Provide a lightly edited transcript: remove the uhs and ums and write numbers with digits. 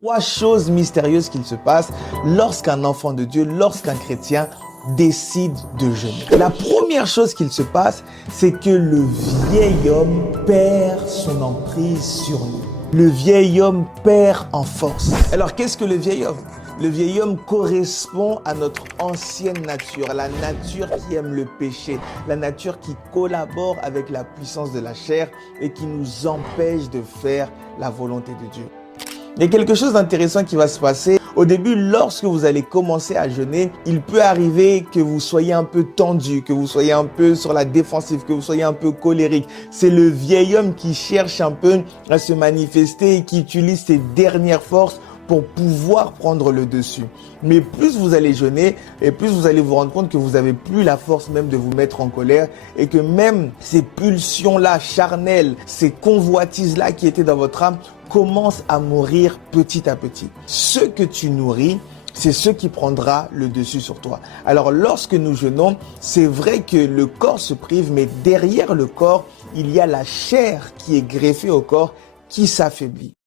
Trois choses mystérieuses qu'il se passe lorsqu'un enfant de Dieu, lorsqu'un chrétien décide de jeûner. La première chose qu'il se passe, c'est que le vieil homme perd son emprise sur nous. Le vieil homme perd en force. Alors qu'est-ce que le vieil homme? Le vieil homme correspond à notre ancienne nature, à la nature qui aime le péché, la nature qui collabore avec la puissance de la chair et qui nous empêche de faire la volonté de Dieu. Il y a quelque chose d'intéressant qui va se passer. Au début, lorsque vous allez commencer à jeûner, il peut arriver que vous soyez un peu tendu, que vous soyez un peu sur la défensive, que vous soyez un peu colérique. C'est le vieil homme qui cherche un peu à se manifester et qui utilise ses dernières forces pour pouvoir prendre le dessus. Mais plus vous allez jeûner et plus vous allez vous rendre compte que vous n'avez plus la force même de vous mettre en colère et que même ces pulsions-là charnelles, ces convoitises-là qui étaient dans votre âme commencent à mourir petit à petit. Ce que tu nourris, c'est ce qui prendra le dessus sur toi. Alors lorsque nous jeûnons, c'est vrai que le corps se prive, mais derrière le corps, il y a la chair qui est greffée au corps qui s'affaiblit.